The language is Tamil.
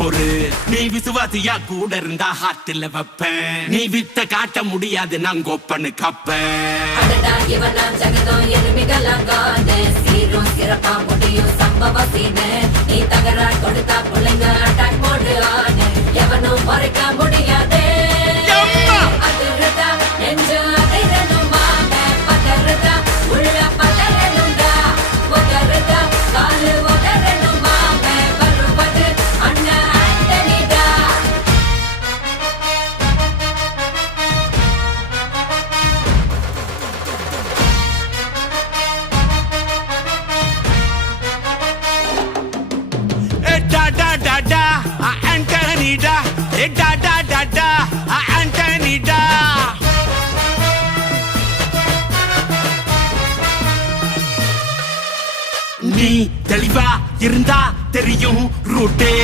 பொறு. நீ விசுவாசியா கூட இருந்தா ஹார்ட்ல வைப்பேன். நீ வித்த காட்ட முடியாது நான் கோப்பனு கப்பேன். ஜகதம் எருமிகளாங்காது சீரும் சிறப்பா முடியும் சம்பவ சீனு. நீ தகரா கொடுத்தா பிள்ளைங்க அட்டாக் போடு ஆனு. எவனும் மறைக்க முடியாதே. அதிர்றதா நெஞ்சு அதிரணும் மாம பதறதா உள்ள பதறணும்டா. உதறதா காலு உதறணும் மாம வருவது அண்ணன் ஆண்டனிடா. Da da da da, Anthony da. Da da da da, Anthony da. நீ தெளிவா இருந்தா தெரியும் ரூட்டே.